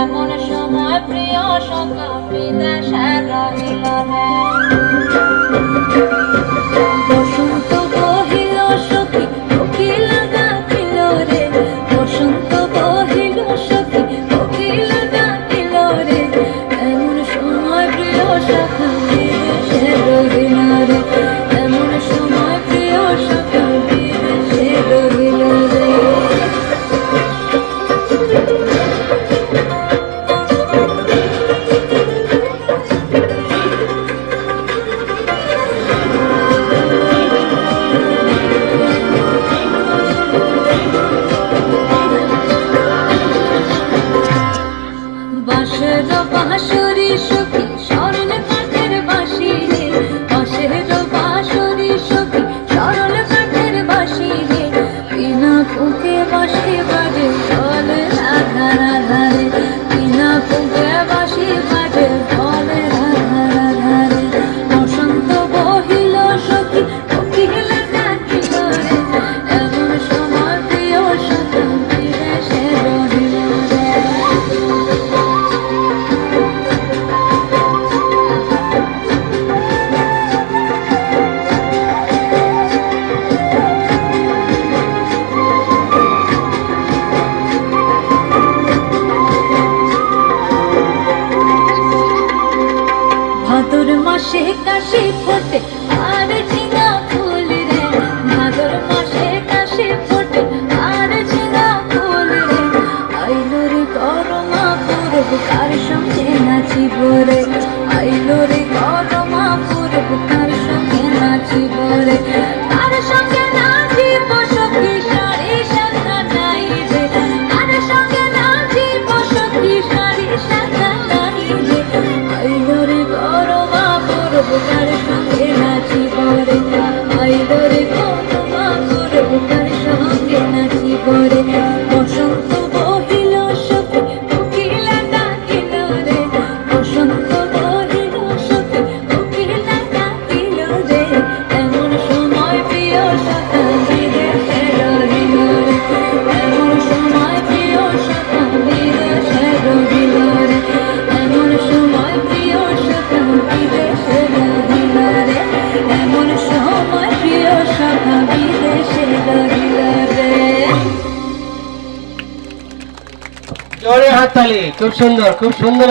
এমন সময় প্রিয় সখা বিদেশে রহিল রে। বসন্ত বহিল সখী কোকিল ডাকিল রে, বসন্ত বহিল সখী কোকিল ডাকিল রে, এমন সময় প্রিয় সখা বিদেশে রহিল রে, এমন সময় প্রিয় সখা বিদেশে রহিল রে। বাঁশের বাঁশরি সখী সরল কাঠের বাঁশি রে, বাঁশের বাঁশরি সখী সরল কাঠের বাঁশি রে, বিনা ফুঁকে বাঁশি বাজে বলে রাধা রাধা রে, বিনা ফুঁকে বাঁশি বাজে বলে রাধা রাধা রে। বসন্ত বহিল সখী কোকিল ডাকিল রে, এমন সময় প্রিয় সখা বিদেশে রহিল রে। ভাদর মাসে কাশি ফোটে আর ঝিঙা ফুল রে, ভাদর মাসে কাশি ফোটে আর ঝিঙা ফুল রে, আইলো রে করমা পূরব কার সঙ্গে নাচিব রে, আইলো রে করমা পূরব কার সঙ্গে নাচিব রে, কার সঙ্গে নাচিব সখী সারি সাথা নাই রে, কার সঙ্গে নাচিব সখী সারি সাথা নাই রে, আইলো রে করমা পূরব কার সঙ্গে নাচিব রে, আইলো রে করমা পূরব কার সঙ্গে নাচিব রে। বসন্ত বহিল সখী কোকিল ডাকিল রে, বসন্ত বহিল সখী কোকিল ডাকিল রে, এমন সময় প্রিয় সখা বিদেশে রহিল রে, এমন সময় প্রিয় সখা বিদেশে রহিল রে, এমন সময় প্রিয় সখা বিদেশে রহিল রে, এমন সময় প্রিয় সখা বিদেশে রহিল রে। জোরে হাততালি, খুব সুন্দর, খুব সুন্দর।